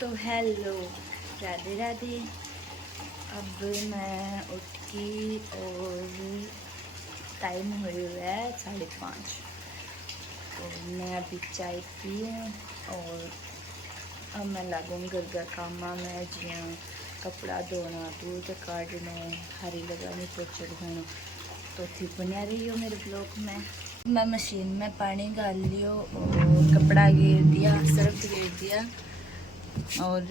तो हेलो, राधे राधे। अब मैं उठ की और टाइम हुआ है 5:30। तो मैं अभी चाय पी और अब मैं लगूंगी घर का काम में, जियां कपड़ा धोना, दूध काटना, हरी लगानी, पोछा लगाना। तो थी बना रही हो मेरे ब्लॉग में। मैं मशीन में पानी डाल लियो और कपड़ा गिर दिया, सर्फ गिर दिया और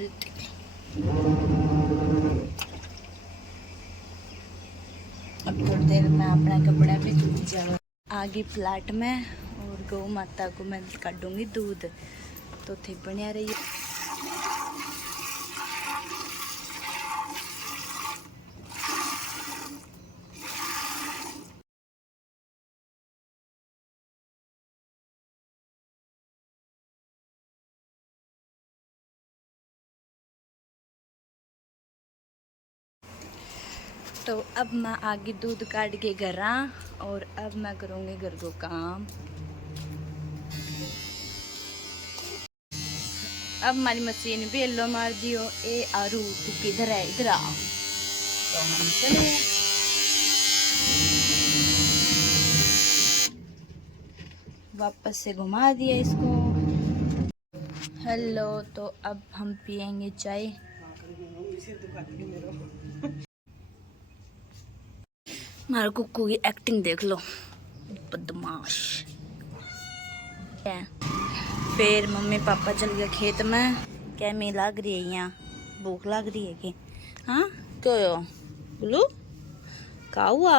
अब थोड़ी देर में अपना कपड़ा भी धुल जाऊँ। आगे प्लाट में और गौ माता को मैं काटूंगी दूध। तो थी बनिया रही। तो अब मैं आगे दूध काट के घर आ और अब मैं करूँगी घर को काम। अब हमारी मशीन भी येलो मार दियो। ए आरू तू किधर है, इधर आ। तो हम चले वापस से घुमा दिया इसको। हेलो, तो अब हम पियेंगे चाय। हमारे कुक्कू की एक्टिंग देख लो, बदमाश है। फिर मम्मी पापा चल गए खेत में। क्या मैं लग रही है यहाँ, भूख लग रही है कि हाँ क्यों बोलू का हुआ?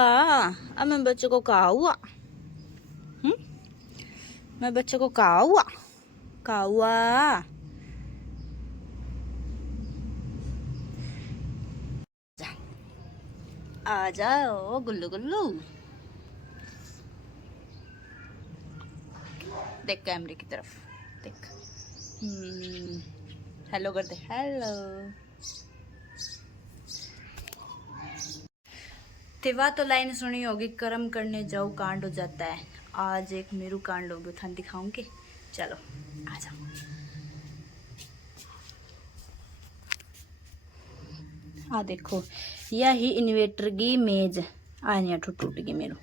अब मैं बच्चे को का हुआ? मैं बच्चे को का हुआ? का हुआ? आ जाओ गुल्लू गुल्लू। देख कैमरे की तरफ देख। हेलो कर दे, हेलो। तेवा तो लाइन सुनी होगी, कर्म करने जाओ कांड हो जाता है। आज एक मेरू कांड होगी, थान दिखाऊंगी। चलो आ जाओ। आ देखो, यही इन्वेटर की मेज आनिया टूट गई मेरो।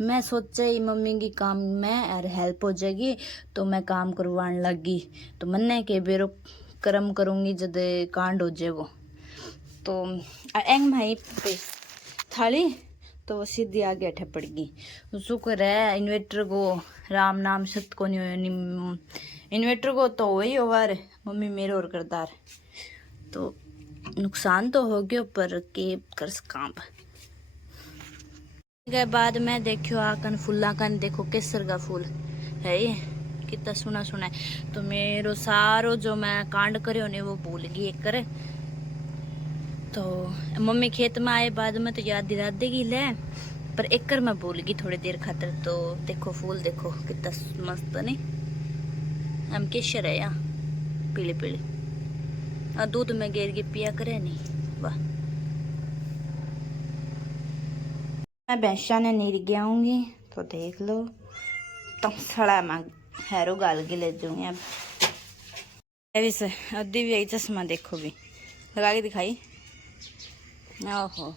मैं सोचा ही मम्मी की काम में और हेल्प हो जाएगी, तो मैं काम करवाने लगी। तो मन्ने के बेरो कर्म करूंगी जब कांड हो जाए वो। तो एंग भाई पे थाली तो वो सीधी आगे अठे पड़ गई। शुक्र है इन्वेटर को, राम नाम सत को नहीं। इन्वेटर को तो वही ओवर मम्मी मेरे और करदार। तो नुकसान तो हो गया पर के कर काम के बाद मैं देखियो आकन फूला कन देखो केसर का फूल है, ये कितना सुना सुना है। तो मेरो सारो जो मैं कांड करियो ने वो भूल गई एक करे। तो मम्मी खेत में आए बाद में तो याद दिला देगी ले, पर एक कर मैं भूल गई थोड़ी देर खातर। तो देखो फूल देखो कितना मस्त नहीं, हम केसर है यहाँ पीले पीले। दूध में गेर के पिया करे नहीं, वाह। मैं भैंसा ने नीर गया आऊंगी तो देख लो। तो सड़ा मैं हैरो गाल के ले जाऊंगी। अब से अद्धी भी आई चश्मा देखो भी लगा के दिखाई। ओहो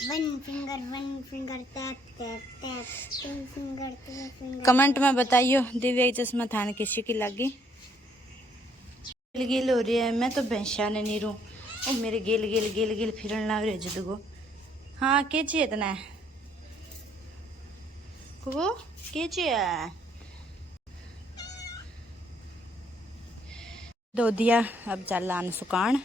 one finger tap tap tap, two finger. Comment में बताइयो दिव्या चश्मा थाने किसी की लगी। गिल हो रही है, मैं तो भैंसा ने नीरू ओ मेरे गिल गिल गिल गिल फिरन लग रहे जद को। हाँ के चाहिए इतना को के चाहिए धो दिया। अब चल आन सुकान।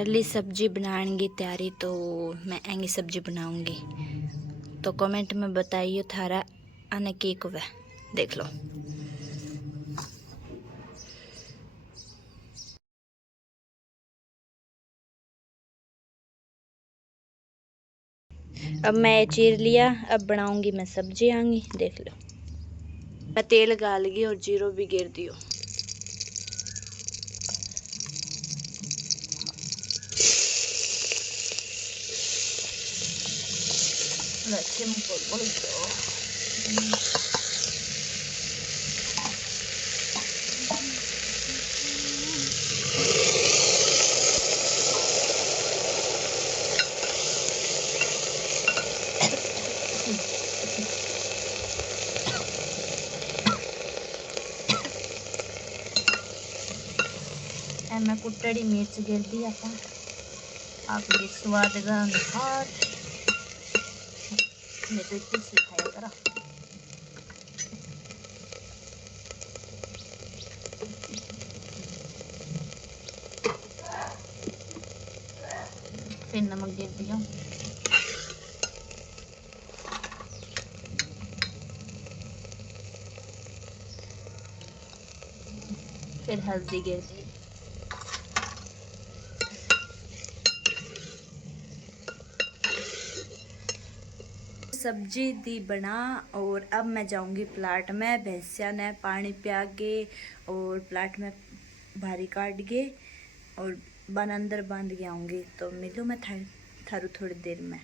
कर ली सब्जी बनाने की तैयारी, तो मैं एंगी सब्जी बनाऊंगी। तो कमेंट में बताइए थारा आने की को है, देख लो। अब मैं चीर लिया, अब बनाऊंगी मैं सब्जी आंगी, देख लो। मैं तेल गाल गई और जीरो भी गिर दियो। मैं कुटड़ी मिर्च गिर दी आप स्वाद का अनुसार मैं तो इतनी सिखाया करा। फिर नमक गिर दिया, फिर हल्दी गिर दी। सब्जी दी बना और अब मैं जाऊंगी प्लाट में, भैंसिया ने पानी पिया के और प्लाट में भारी काट के और बन अंदर बांध के आऊंगी। तो मिलूँ मैं थारू थोड़ी देर में।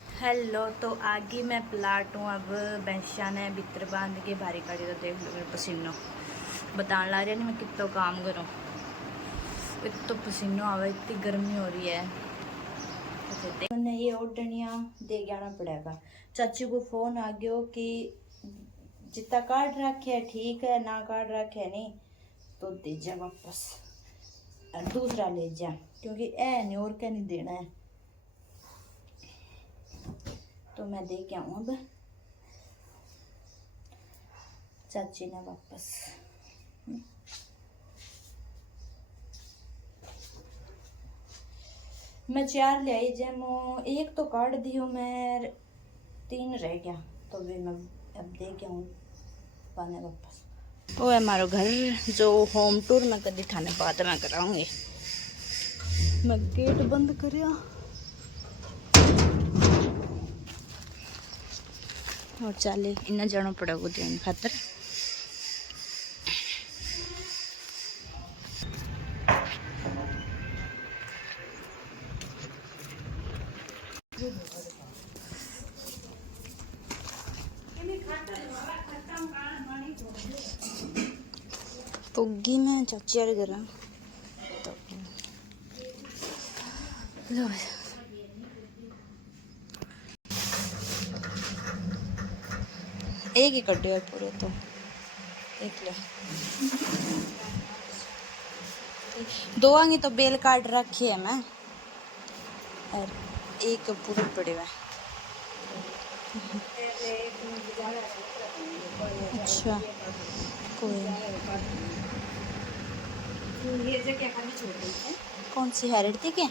हेलो, तो आगे मैं प्लाट हूँ। अब भैंसिया ने भीतर बांध के भारी काटी, तो देख लो मेरे पसीनो बताने ला रहा नहीं मैं कितना काम करूँ। एक तो पसीनो आवे, इतनी गर्मी हो रही है। मैंने ये ओढ़निया दे जाना पड़ेगा। चाची को फोन आ गया कि जितना कार्ड रखे है ठीक है, ना कार्ड रखे है नहीं तो दे जा वापस, दूसरा ले जा, क्योंकि ए नहीं और क्या नहीं देना है। तो मैं दे के आऊँ अब चाची ने वापस। मैं 4 ले आई जैमो, एक तो काट दियो मैं, 3 रह गया, तो वे मैं अब दे के आऊँ पाने वापस। वो है हमारा घर, जो होम टूर मैं कभी थाने बाद में कराऊंगी। मैं गेट बंद करिया और चले इन्हें जाना पड़ेगा देने खातर। पुग्गी मैं चाची वाले घर, तो लो एक ही कटे और पूरे, तो देख लो। 2 आंगी तो बेल काट रखी है मैं, और एक पूरे पड़े हुए। अच्छा कोई ये जगह खाली छोड़ दी है। कौन सी हेरिड थी क्या?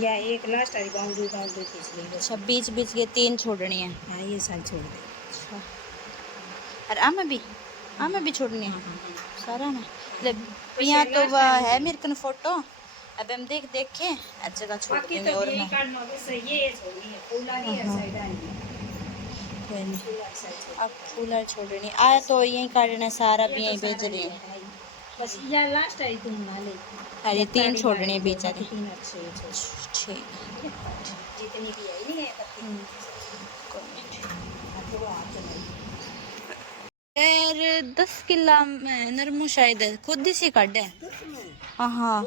या एक लास्ट वाली बाउंड्री खींच ली। अच्छा, बीच बीच के 3 छोड़नी है। हाँ, ये सारी छोड़ दे। अच्छा, और आम भी छोड़नी है सारा ना। यहाँ तो वह है मेरे कन फोटो, अब हम देख के अच्छे का छोड़ देंगे। और मैं अब फूलर छोड़नी आया तो यहीं काटना, सारा भी यहीं भेज रही हूँ। बस ये लास्ट आई तुम वाले। अरे 3 छोड़नी है बेचारी। 3 अच्छे जितनी भी आई नहीं है। यार 10 किला नरमू शायद खुद ही से काटे। हाँ,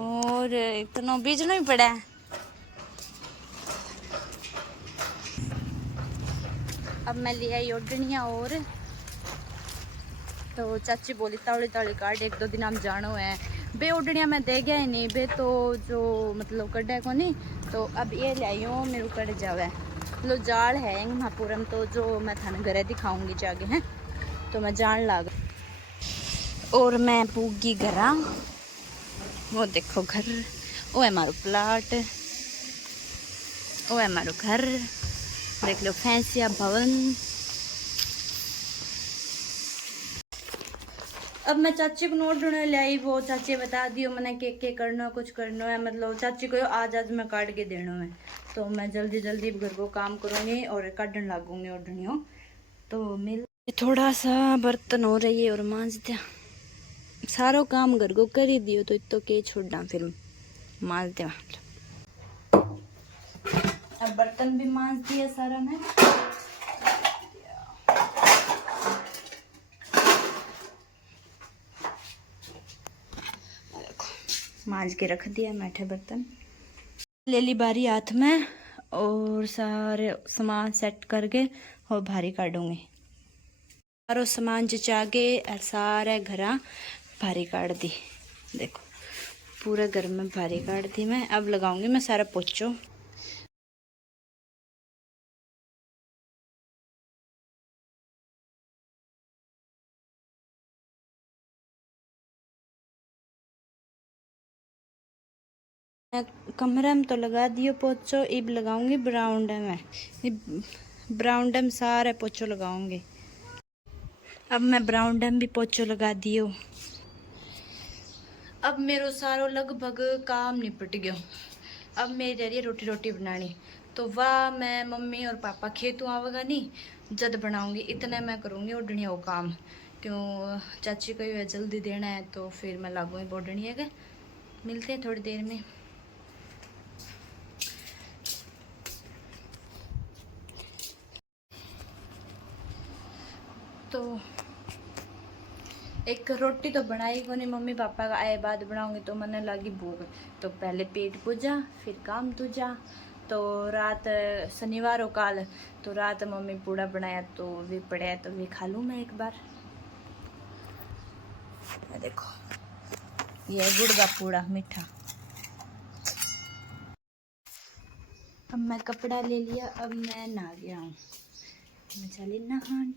और इतना बीजना ही पड़ा है। अब मैं ले आई ओढ़निया, और तो चाची बोली ताली ताली काट, 1-2 दिन हम जानो है। बे ओढ़निया मैं दे गया ही नहीं, बे तो जो मतलब कड्डे को नहीं, तो अब ये ले आई हूँ मेरे कड़ जावे। लो जाल है महापुरम तो जो मैं थाने घरे दिखाऊंगी जाके हैं तो मैं जान लाग और मैं पूगी घरा वो देखो घर वो है मारो प्लाट वो है मारो घर देख लो फैंसिया भवन। अब मैं चाची को नोट ढूंढने ले आई वो चाची बता दियो मैंने के करना कुछ करना है मतलब चाची को आज मैं काट के देना है तो मैं जल्दी जल्दी घर को काम करूँगी और काटन लागूंगी ओढ़नियों तो मिल थोड़ा सा बर्तन हो रही है और मांज दिया सारो काम घर को कर ही दियो तो इतो के छोड़ना फिर मांज दिया अब बर्तन भी मांज दिया सारा मैं मांज के रख दिया मैठे बर्तन ले ली बारी हाथ में और सारे सामान सेट करके और भारी काटूंगी सारो सामान जचा के और सारे घर भारी काट दी देखो पूरे घर में भारी काट दी मैं अब लगाऊंगी मैं सारा पोछो कमरे में तो लगा दियो पोछो इब लगाऊंगी बरामदे में बरामदे में सारे पोछो लगाऊंगी अब मैं बरामदे में भी पोछो लगा दियो अब मेरो सारो लगभग काम निपट गयो अब मेरी रही है रोटी बनानी तो वाह मैं मम्मी और पापा खेतों आवेगा नहीं जद बनाऊंगी इतने मैं करूँगी ओढ़नी वो काम क्यों चाची को ये जल्दी देना है तो फिर मैं लागूंगी बोढ़नी है मिलते हैं थोड़ी देर में तो एक रोटी तो बनाई को नहीं मम्मी पापा का आए बाद बनाऊंगी तो मैंने लगी भूख तो पहले पेट पूजा फिर काम दूजा तो रात शनिवार हो काल तो रात मम्मी पूड़ा बनाया तो भी पड़ा तो भी खा लूँ मैं एक बार देखो ये गुड़ का पूड़ा मीठा अब मैं कपड़ा ले लिया अब मैं नहा गया हूँ मैं चली नहान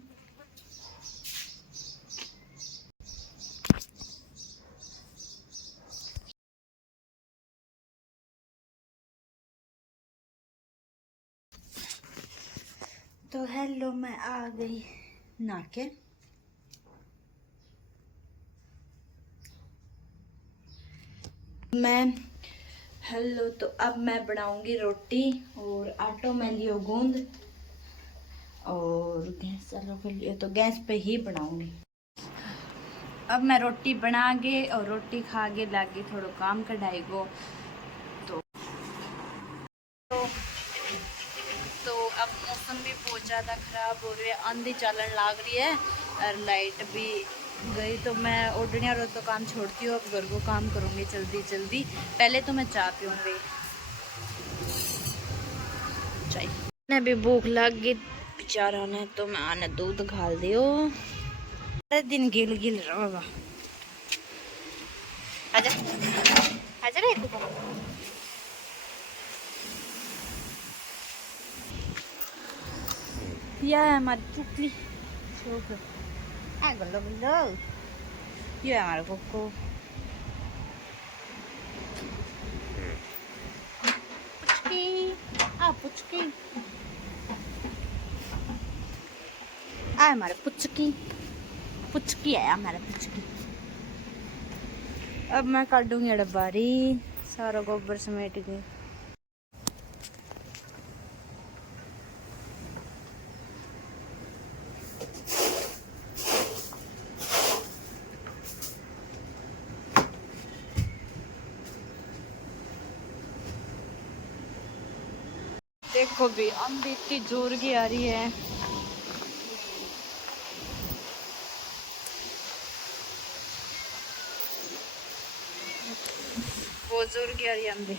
तो हेलो मैं आ गई नहा के मैं हेलो तो अब मैं बनाऊंगी रोटी और आटो में लियो गूंद और गैस चालू कर लियो तो गैस पे ही बनाऊंगी अब मैं रोटी बना के और रोटी खा के लागे थोड़ा काम कढ़ाई को तो अब मौसम भी बहुत ज़्यादा ख़राब हो रही है आंधी चलन लाग रही है और लाइट भी गई तो मैं ओढ़निया रो तो काम छोड़ती हूँ अब घर को काम करूँगी जल्दी जल्दी पहले तो मैं चाय पीऊँगी चाय ने भी भूख लग गई बेचारा ने तो मैं आने दूध घाल दियो सारे दिन गिल गिल रहोगा आजा आजा रे या हमारी चुकली गलो गलो ये हमारा कोको पुचकी पुचकी हमारे पुचकी पुचकी है हमारा पुचकी अब मैं काटूंगी डब्बारी सारा गोबर समेट गई देखो भी आंधी इतनी जोर की आ रही है बहुत जोर की आ रही है आंधी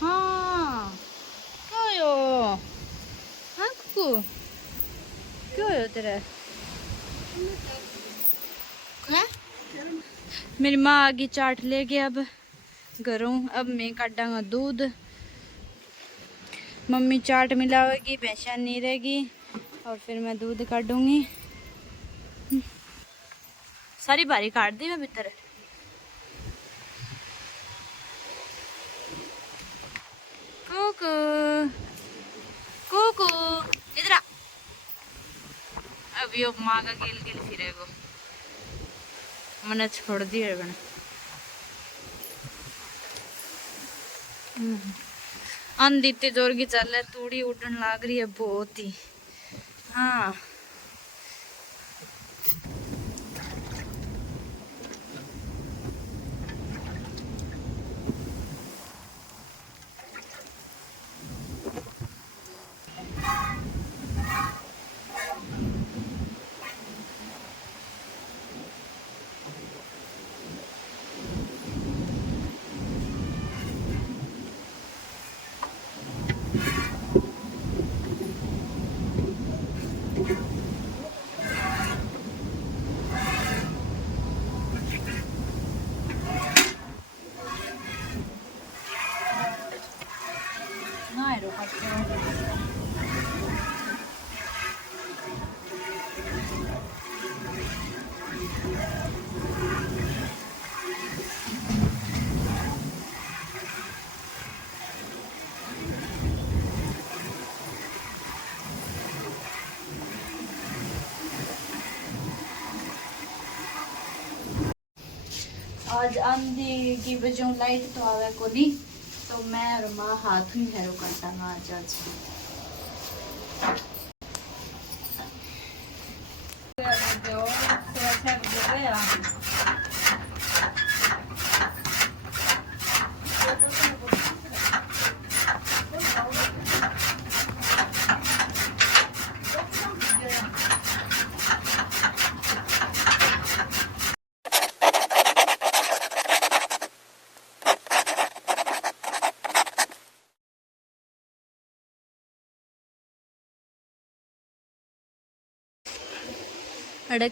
हाँ क्या हो हाँ कुकू क्यों हो तेरा मेरी माँ आगे चाट ले गई अब घरों अब मैं काटांगा दूध मम्मी चाट मिलावेगी, बेसन नहीं रहेगी और फिर मैं दूध काटूंगी। सारी बारी काट दी मैं भीतर। कुकू कुकू इधर आ। अभी वो माँ का गिल गिल फिरेगो, मैंने छोड़ दिया है मैंने। आंधी इतनी जोर की चल है, तूड़ी उड़न लाग रही है बहुत ही। हाँ ना है रोका आज आंधी की वजह लाइट तो आवे को नहीं, तो मैं और माँ हाथ में हेरो करता ना आज।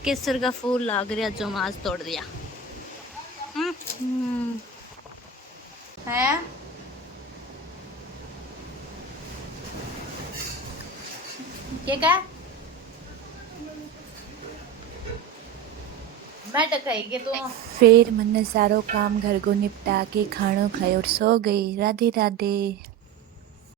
केसर का फूल लाग रहा जो माज तोड़ दिया है। क्या मैं टकाई तो फिर मैंने सारो काम घर को निपटा के खाना खाए और सो गई। राधे राधे।